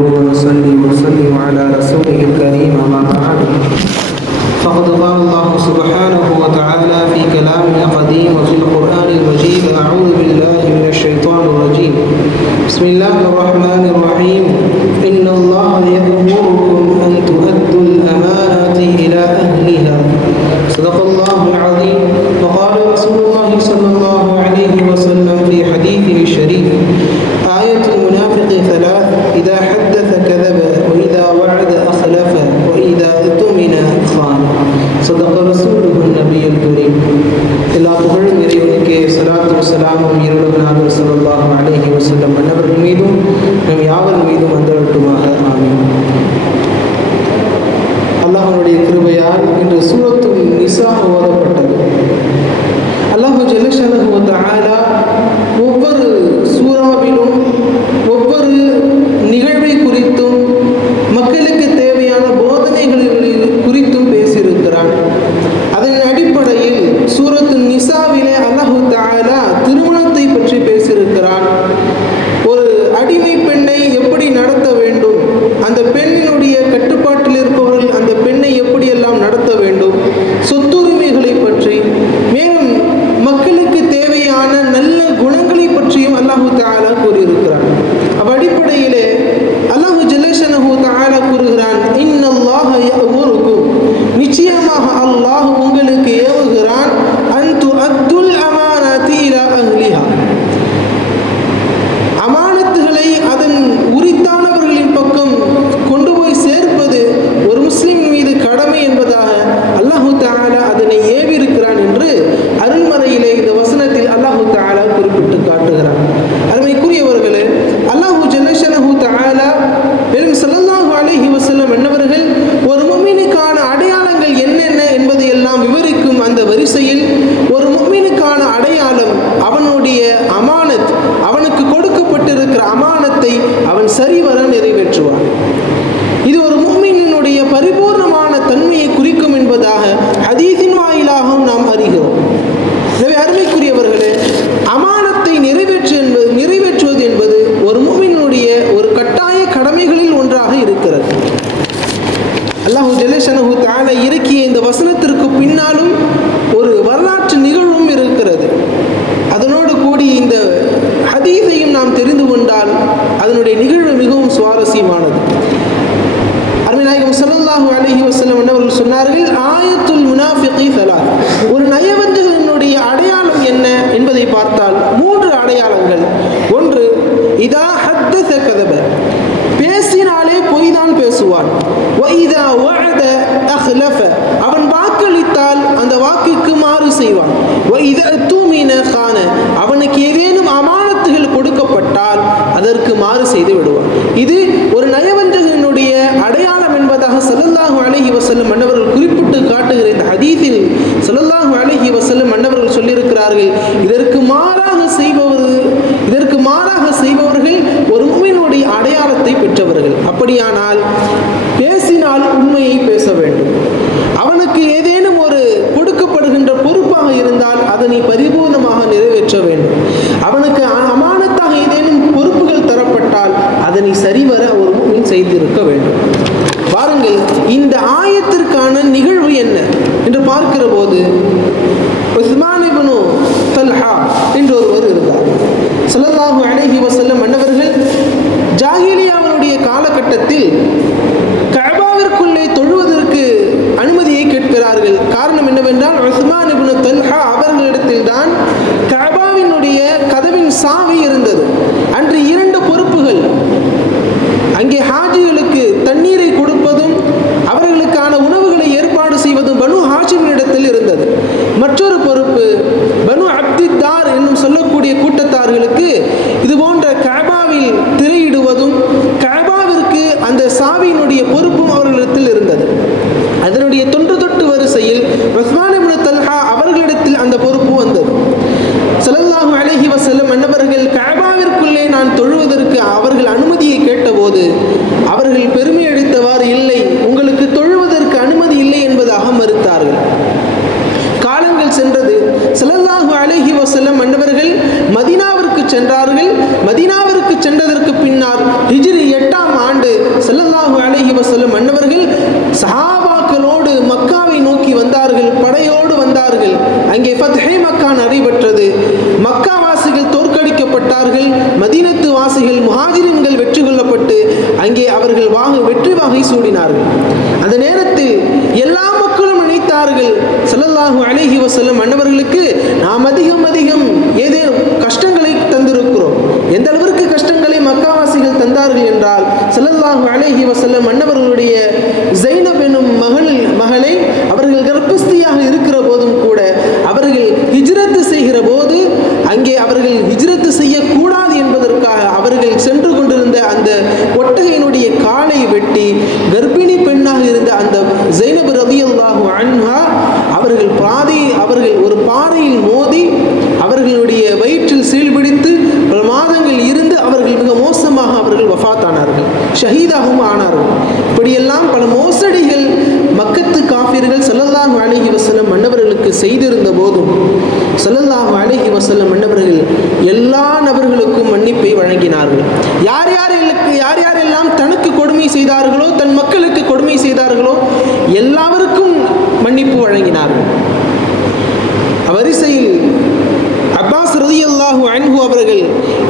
ونصلي وسلم على رسوله الكريم أما بعد فقد قال الله سبحانه وتعالى في كلامه القديم وفي القرآن المجيد أعوذ بالله من الشيطان الرجيم بسم الله الرحمن الرحيم إن الله يأمركم أن تؤدوا الأمانات إلى أهلها صدق الله العظيم وقال رسول الله صلى الله عليه وسلم في حديثه الشريف آية المنافق ثلاث إذا حدث كذب وإذا وعد أخلف وإذا اؤتمن خان صدق رسوله النبي الكريم எல்லா புகழும் இறைவனுக்கே ஸலாத்து வஸலாமும் இறைவனார் ஸல்லல்லாஹு அலைஹி வஸல்லம் அன்னவர்கள் மீதும் நம் யாவர் மீதும் வந்தரட்டுமாக ஆமீன். அல்லாஹ்வுடைய கிருபையால் இன்று சூரத்துல் நிசா ஓதப்பட்டது. அல்லாஹ் ஜல்ல ஷஅனஹு வ தஆலா ஒவ்வொரு சூறாவிலும் ஒவ்வொரு நிகழ்வை குறித்தும் மக்களுக்கு தேவையான போதனைகளில் குறித்தும் பேசியிருக்கிறான். அதன் அடிப்படையில் சூரத்துல் நிசாவிலே அல்லாஹ் தஆலா திருமணத்தை பற்றி பேசியிருக்கிறான். ஒரு அடிமை பெண்ணை எப்படி நடத்த வேண்டும், அந்த பெண்ணினுடைய கட்டுப்பாட்டில் இருப்பவர்கள் அந்த பெண்ணை எப்படியெல்லாம் நடத்த வேண்டும், சொத்துரிமைகளை பற்றி, மேலும் மக்களுக்கு தேவையான நல்ல குணங்களை பற்றியும் அல்லாஹ் தஆலா கூறியிருக்கிறான். அடிப்படையிலே அல்லாஹ் ஜல்ல ஷஅனஹு தஆலா கூறுகிறான், இன்னல்லாஹ யஅமுருக்கும், நிச்சயமாக அல்லாஹ் உங்களுக்கு ஏவுகிறான், அன் துஅத்துல் அமானாத்தி இலா அஹ்லிஹா, அமானத்துகளை அதன் உரித்தானவர்களின் பக்கம் கொண்டு போய் சேர்ப்பது ஒரு முஸ்லிம் மீது கடமை என்பதாக அல்லாஹ் தஆலா அதனை ஏவிருக்கிறான் என்று அருள்மறையிலே இந்த வசனத்தில் அல்லாஹ் தஆலா குறிப்பிட்டு காட்டுகிறான். அருமைக்குரியவர்களே, அல்லாஹ் ஜல்ல ஷஅனஹு தஆலா பெரும் ஸல்லல்லாஹு அலைஹி வஸல்லம் என்னவர்கள் ஒரு முஃமினுக்கான அடையாளங்கள் என்னென்ன என்பதை எல்லாம் விவரிக்கும் அந்த வரிசையில் ஒரு முஃமினுக்கான அடையாளம் அவனுடைய அமானத், அவனுக்கு கொடுக்கப்பட்டிருக்கிற அமானத்தை அவன் சரிவர நிறைவேற்றுவான். இது ஒரு முஃமினினுடைய பரிபூர்ணமான தன்மையை குறிக்கும் என்பதாக ஹதீஸின் வாயிலாகவும் நாம் அறிகிறோம். எனவே அருமைக்குரியவர்களே, அமானத்தை நிறைவேற்றுவது என்பது ஒரு முஃமினுடைய ஒரு கட்டாய கடமைகளில் ஒன்றாக இருக்கிறது. அல்லாஹ் ஜல்ல ஷஅனஹு தஆலா இறக்கிய இந்த வசனத்திற்கு பின்னாலும் ஒரு வரலாற்று நிகழ்வும் இருக்கிறது. அதனோடு கூடி இந்த ஹதீஸையும் நாம் தெரிந்து கொண்டால் அதனுடைய நிகழ்வு மிகவும் சுவாரஸ்யமானது. அருமைநாயகம் ஸல்லல்லாஹு அலைஹி வஸல்லம் அவர்கள் சொன்னார்கள், ஆயத்துல் முனாஃபிகி ஸலாத், ஒரு நயவஞ்சகனுடைய அடையாளம் என்ன என்பதை பார்த்தால் 3 அடையாளங்கள். ஒன்று, இதா ஹத்தஸ கதப, பேசினாலே பொய் தான் பேசுவான். வ இதா வஅத அஹ்லஃப, அவன் வாக்களித்தால் அந்த வாக்குக்கு மாறு செய்வான். வ இதா துமின கான, அவனுக்கு ஏதேனும் அமானத்துகள் கொடுக்கப்பட்டால் அதற்கு மாறு செய்து விடுவான். இது ஒரு நயவஞ்சகனுடைய அடையாளம் என்பதாக ஸல்லல்லாஹு அலைஹி வஸல்லம் அன்னவர்கள் குறிப்பிட்டு காட்டுகிற இந்த ஹதீஸில் ஸல்லல்லாஹு அலைஹி வஸல்லம் அன்னவர்கள் சொல்லியிருக்கிறார்கள், இதற்கு மாறாக செய்பவர்கள் ஒரு முஃமினுடைய அடையாளத்தை பெற்றவர்கள். அப்படியானால் பேசினால் உண்மையை பேச வேண்டும். அவனுக்கு ஏதேனும் ஒரு கொடுக்கப்படுகின்ற பொறுப்பாக இருந்தால் அதனை பரிபூர்ணமாக நிறைவேற்ற வேண்டும். அவனுக்கு அமானத்தாக ஏதேனும் பொறுப்புகள் தரப்பட்டால் அதனை சரிவர ஒரு முஃமின் செய்திருக்க வேண்டும். பாருங்கள், இந்த ஆயத்திற்கான நிகழ்வு என்ன என்று பார்க்கிற போது, உஸ்மான் இப்னு தல்ஹா என்று ஒருவர் இருந்தார். ஸல்லல்லாஹு அலைஹி வஸல்லம் அன்னவர்கள் ஜாஹிலியாவுடைய காலகட்டத்தில் கஅபாவிற்குள்ளே தொழுவதற்கு அனுமதியை கேட்கிறார்கள். காரணம் என்னவென்றால், உஸ்மான் இப்னு தல்ஹா அவர்களிடத்தில் தான் கஅபாவினுடைய கதவின் சாவி இருந்தது. அன்று 2 பொறுப்புகள், அங்கே ஹாஜிகளுக்கு தண்ணீரை கொடுப்பதும் அவர்களுக்கான உணவுகளை ஏற்பாடு செய்வதும் பனு ஹாஷிமினிடத்தில் இருந்தது. மற்றொரு பொறுப்பு பனு அப்தித்தார் என்னும் சொல்லக்கூடிய கூட்டத்தார்களுக்கு இது போன்ற கஅபாவில் திரையிடுவதும் கஅபாவிற்கு அந்த சாவியினுடைய பொறுப்பும் அவர்களிடத்தில் இருந்தது. அதனுடைய தொன்று வரிசையில் உஸ்மான் இப்னு தல்ஹா அவர்களிடத்தில் அந்த பொறுப்பு வந்தது. ஸல்லல்லாஹு அலைஹி வஸல்லம் அன்னவர்கள் கஅபாவிற்குள்ளே நான் தொழுவதற்கு அவர்கள் அனுமதியை கேட்டபோது அவர்கள் பெருமை அடித்தவாறு, இல்லை, உங்களுக்கு தொழுவதற்கு அனுமதி இல்லை என்பதாக மறுத்தார்கள். காலங்கள் சென்றது. ஸல்லல்லாஹு அலைஹி வஸல்லம் அன்னவர்கள் மதீனாவிற்கு சென்றார்கள். மதீனாவிற்கு சென்றதற்கு பின்னால் ஹிஜ்ரி 8ஆம் ஆண்டு அவர்கள் வெற்றி வாகை சூடினார்கள். அந்த நேரத்தில் எல்லா மக்களும் நினைத்தார்கள், ஸல்லல்லாஹு அலைஹி வஸல்லம் அன்னவர்களுக்கு நாம் அதிகம் ஏதேனும் கஷ்டங்களை தந்திருக்கிறோம். எந்த அளவிற்கு கஷ்டங்களை மக்காவாசிகள் தந்தார்கள் என்றால், ஸல்லல்லாஹு அலைஹி வஸல்லம் அன்னவர்களுடைய ஸைனப் எனும் மகளை அவர்கள் கர்ப்பஸ்தியாக இருக்கிற போதும் கூட அவர்கள் ஹிஜ்ரத்து செய்கிற போது அங்கே அவர்கள் ஹிஜ்ரத்து செய்யக்கூடாது என்பதற்காக அவர்கள் சென்று கொண்டிருந்த அந்த ஒட்டகையினுடைய காலை வெட்டி கர்ப்பிணி பெண்ணாக இருந்த அந்த ஸைனப் ரலியல்லாஹு அன்ஹா அவர்கள் ஒரு பாறையில் மோதி அவர்களுடைய வயிற்றில் சீழ்பிடித்து பல மாதங்கள் இருந்து அவர்கள் மிக மோசமாக அவர்கள் வஃபாத்தானார்கள், ஷஹீதாகவும் ஆனார்கள். இப்படியெல்லாம் பல மோசடிகள் மக்கத்து காஃபிர்கள் ஸல்லல்லாஹு அலைஹி வஸல்லம் மன்னவர்களுக்கு செய்திருந்த போதும் ஸல்லல்லாஹு அலைஹி வஸல்லம் மன்னவர்கள் எல்லா நபர்களுக்கும் மன்னிப்பை வழங்கினார்கள். யார் யாரெல்லாம் தனக்கு கொடுமை செய்தார்களோ, தன் மக்களுக்கு கொடுமை செய்தார்களோ எல்லாருக்கும் மன்னிப்பு வழங்கினார்கள். வரிசையில் அப்பாஸ் ரலியல்லாஹு அன்ஹு அவர்கள்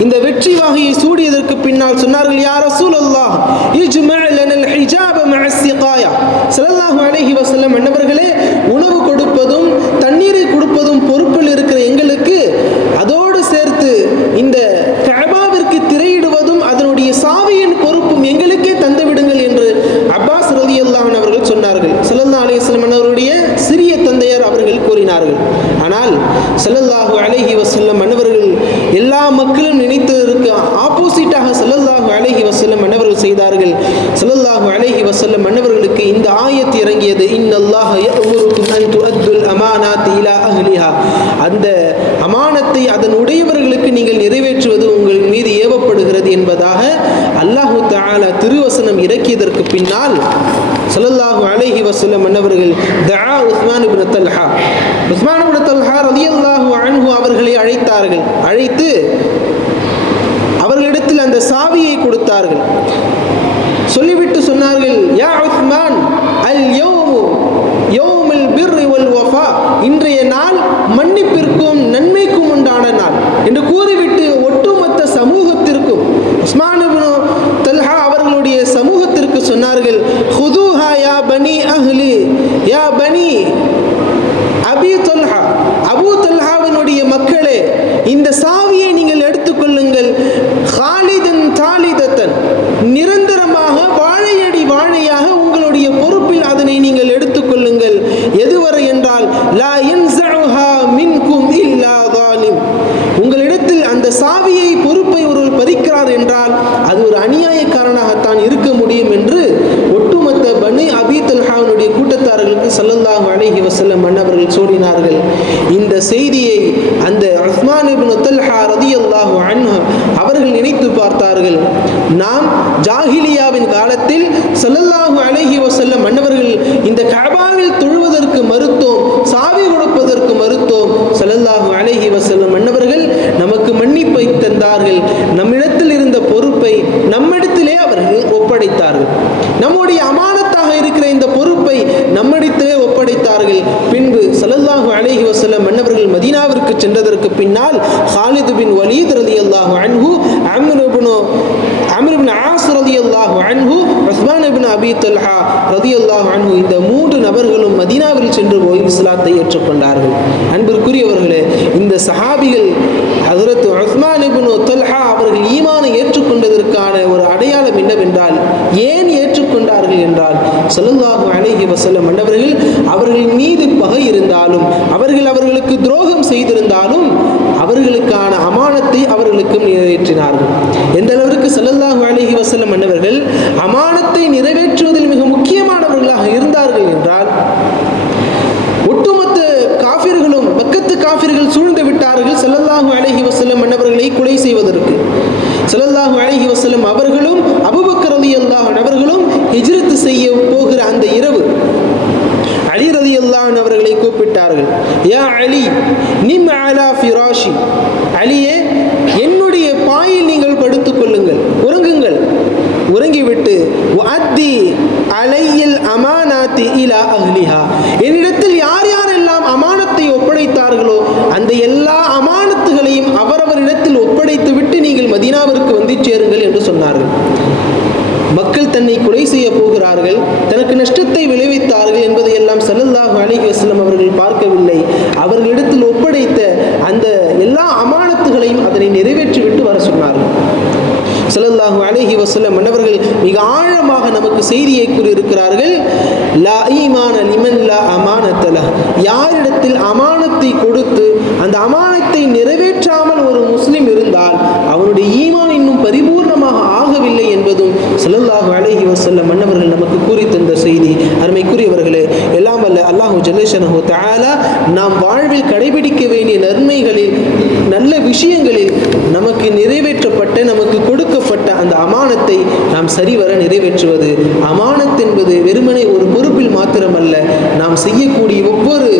இந்த வெற்றி வாகையை சூடியதற்கு பின்னால் சொன்னார்கள், யா ரசூலல்லாஹ் இஜ்மஅ லனல் ஹிஜாப மஅ ஸிகாயா. ஸல்லல்லாஹு அலைஹி வஸல்லம் அன்னவர்களே, உணவு கொடுப்பதும் தண்ணீரை கொடுப்பதும் பொறுப்பில் இருக்கிற எங்களுக்கு அதோடு சேர்த்து இந்த கஅபாவிற்கு திரையிடுவதும் அதனுடைய சாவியின் பொறுப்பும் எங்களுக்கே தந்து விடுங்கள் என்று அப்பாஸ் ரலியல்லாஹு அன்ஹு அவர்கள் சொன்னார்கள். ஸல்லல்லாஹு அலைஹி வஸல்லம் அவர்களுடைய சிறிய தந்தையர் அவர்கள் கூறினார்கள். ஆனால் ஸல்லல்லாஹு அலைஹி வஸல்லம் அன்னவர்கள் எல்லா மக்களும் நினைத்ததற்கு ஆப்போசிட்டாக ஸல்லல்லாஹு அலைஹி வஸல்லம் அன்னவர்கள் செய்தார்கள். ஸல்லல்லாஹு அலைஹி வஸல்லம் அன்னவர்களுக்கு இந்த ஆயத் இறங்கியது, இன்னல்லாஹ யஅமுருக்கும் அன் துஅத்துல் அமானாத்தி இலா அஹ்லிஹா. அந்த அமானத்தை அதன் உடையவர்களுக்கு நீங்கள் நிறைவேற்றுவது உங்கள் மீது ஏவப்படுகிறது என்பதாக அல்லாஹு தஆலா திருவசனம் இறக்கியதற்கு பின்னால் ஸல்லல்லாஹு அலைஹி வஸல்லம் அன்னவர்கள் தஆ உஸ்மான் இப்னு தல்ஹா ரலியல்லாஹு அன்ஹு அவர்களை அழைத்தார்கள். அழைத்து அவர்களிடத்தில் அந்த சாவியை கொடுத்தார்கள். சொல்லிவிட்டு சொன்னார்கள், யா உஸ்மான் அல் யௌமுல் பிர்ரி வல் வஃபா, இன்றைய நாள் மன்னிப்பிற்கும் நன்மைக்கும் உண்டான நாள் என்று கூறிவிட்டு ஒட்டுமொத்த சமூகத்திற்கும் உஸ்மான் இப்னு தல்ஹா அவர்களுடைய சமூகத்திற்கு சொன்னார்கள், ஹுதூஹா யா பனி அஹ்லி யா பனி அபூ தல்ஹாவினுடைய மக்களே, இந்த சாவியை நீங்கள் எடுத்துக்கொள்ளுங்கள். ஹாலிதன் தாலிதத்தன், நிரந்தரமாக வாழையடி வாழையாக உங்களுடைய பொறுப்பில் அதனை நீங்கள் எடுத்துக்கொள்ளுங்கள். எதுவரை என்றால் லா யன்ஸஉஹா மின்கும் இல்லா ஸாலிம், உங்களிடத்தில் அந்த சாவியை பொறுப்பை ஒருவர் பறிக்கிறார் என்றால் அது ஒரு அநியாயக்காரனாகத்தான் இருக்க முடியும் என்று ஒட்டுமொத்த பனி அபீ தல்ஹாவினுடைய கூட்டத்தார்களுக்கு ஸல்லல்லாஹு அலைஹி வஸல்லம் அன்னவர்கள் சூடினார்கள். இந்த செய்தியை அந்த உஸ்மான் இப்னு தல்ஹா ரலியல்லாஹு அன்ஹு அவர்கள் நினைத்து பார்த்தார்கள். நாம் ஜாஹிலியாவின் காலத்தில் ஸல்லல்லாஹு அலைஹி வஸல்லம் அன்னவர்கள் இந்த கஅபாவில் தொழுவதற்கு மறுத்தோம், சாவி கொடுப்பதற்கு மறுத்தோம். ஸல்லல்லாஹு அலைஹி வஸல்லம் அன்னவர்கள் நமக்கு மன்னிப்பை தந்தார்கள். நம்மிடத்தில் இருந்த பொறுப்பை நம்மிடத்திலே அவர்கள் ஒப்படைத்தார்கள். நம்முடைய அமானத்தாக இருக்கிற இந்த பொறுப்பை நம்மிடத்திலே ஒப்படைத்தார்கள். பின்பு ஸல்லல்லாஹு அலைஹி வஸல்லம் அன்னவர்கள் மதீனாவிற்கு சென்றதற்கு பின்னால் ஹாலித் பின் வலீத் ரலியல்லாஹு அன்ஹு, அம்ர் இப்னு ஆஸ் ரலியல்லாஹு அன்ஹு, உஸ்மான் இப்னு அபீ தல்ஹா ரலியல்லாஹு அன்ஹு, இந்த மூன்று நபர்களும் மதீனாவில் சென்று போய் இஸ்லாத்தை ஏற்றுக்கொண்டார்கள். அன்பிற்குரியவர்களே, இந்த சஹாபிகள் ஹஜ்ரத் உஸ்மான் இப்னு தல்ஹா அவர்கள் ஈமானை ஏற்றுக்கொண்டதற்கான ஒரு அடையாளம் என்னவென்றால், ஏன் ஏற்றுக்கொண்டார்கள் என்றால், ஸல்லல்லாஹு அலைஹி வஸல்லம் அன்னவர்கள் அவர்கள் மீது பகை இருந்தாலும், அவர்களுக்கு துரோகம் செய்திருந்தாலும் அவர்களுக்கான அமானத்தை அவர்களுக்கு நிறைவேற்றினார்கள். எந்த அளவிற்கு ஸல்லல்லாஹு அலைஹி வஸல்லம் அன்னவர்கள் அமானத்தை நிறைவேற்றுவதில் மிக முக்கியமானவர்களாக இருந்தார்கள் என்றால், ஒட்டுமொத்த காஃபிர்களும் மக்கத்து காஃபிர்கள் சூழ்ந்து விட்டார்கள் ஸல்லல்லாஹு அலைஹி வஸல்லம் அன்னவர்களை கொலை செய்வதற்கு. ஸல்லல்லாஹு அலைஹி வஸல்லம் அவர்களும் அபூபக்கர் ரலியல்லாஹு அன்ஹு அவர்களும் ஹிஜ்ரத் செய்ய போகிற அந்த இரவு அலி ரலியல்லாஹு அன்ஹு அவர்களை கூப்பிட்டார்கள். யா அலி நிம் அலா ஃபிராஷி, அலியே என்னுடைய பாயில் நீங்கள் படுத்துக் கொள்ளுங்கள், உறங்குங்கள். உறங்கிவிட்டு வஅத்தி அலையில் அமானாத்தி இலா அஹ்லிஹா, என்னிடத்தில் யார் யாரெல்லாம் அமானத்தை ஒப்படைத்தார்களோ அந்த எல்லா அமானத்துகளையும் அவரவரிடத்தில் ஒப்படைத்து விட்டு நீங்கள் மதீனாவிற்கு வந்து சேருங்கள் என்று சொன்னார்கள். மக்கள் மக்கள் தன்னை கொலை செய்ய போகிறார்கள், தனக்கு நஷ்டத்தை விளைவித்தார்கள் என்பதை எல்லாம் ஸல்லல்லாஹு அலைஹி வஸல்லம் அவர்கள் பார்க்கவில்லை. அவர்களிடத்தில் ஒப்படைத்த அந்த எல்லா அமானத்துகளையும் அதனை நிறைவேற்றிவிட்டு வர சொன்னார்கள். ஸல்லல்லாஹு அலைஹி வஸல்லம் மன்னவர்கள் மிக ஆழமாக நமக்கு செய்தியை கூறியிருக்கிறார்கள். லா ஈமான லிமன் லா அமானத லஹ், யாரிடத்தில் அமானத்தை கொடுத்து அந்த அமானத்தை நிறைவேற்றாமல் ஒரு முஸ்லிம் இருந்தால் அவனுடைய ஈமான் இன்னும் பரிபூர்ணமாக ஆகவில்லை என்பதும் ஸல்லல்லாஹு அலைஹி வஸல்லம் மன்னவர்கள் நமக்கு கூறி தந்த செய்தி. அருமைக்குரியவர்களே, எல்லாம் வல்ல அல்லாஹு ஜல்லஷனஹு தஆலா நாம் வாழ்வில் கடைபிடிக்க வேண்டிய நன்மைகளில், நல்ல விஷயங்களில் நமக்கு நிறைவேற்றப்பட்ட, நமக்கு கொடுக்கப்பட்ட அந்த அமானத்தை நாம் சரிவர நிறைவேற்றுவது. அமானத் என்பது வெறுமனே ஒரு பொறுப்பில் மாத்திரமல்ல, நாம் செய்யக்கூடிய ஒவ்வொரு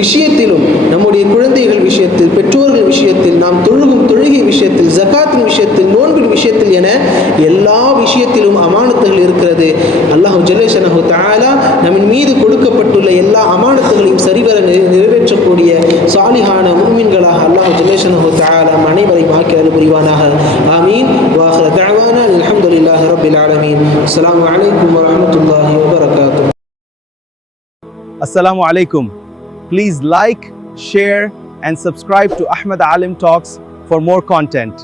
விஷயத்திலும், நம்முடைய குழந்தைகள் விஷயத்தில், பெற்றோர்கள் விஷயத்தில், நாம் தொழுகும் தொழுகை விஷயத்தில், ஜகாத்தின் விஷயத்தில், நோன்பின் விஷயத்தில் என எல்லா விஷயத்திலும் அமானத்துகள் இருக்கிறது. அல்லாஹு ஜல்லஷனஹு தஆலா நம்மின் மீது கொடுக்கப்பட்டுள்ள எல்லா அமானத்துகளையும் சரிவர நிறைவேற்றக்கூடிய சாலிஹான முஃமின்களாக அல்லாஹு ஜல்லஷனஹு தஆலா அனைவரையும் ஆக்கி அருள் புரிவானாக. ஆமீன். வாஹிர தஅவானா அல்ஹம்துலில்லாஹி ரப்பில் ஆலமீன். அஸ்ஸலாமு அலைக்கும் வரஹ்மத்துல்லாஹி வபரகாத்துஹு. Assalamu alaikum. Please like, share and subscribe to Ahmad Alim Talks for more content.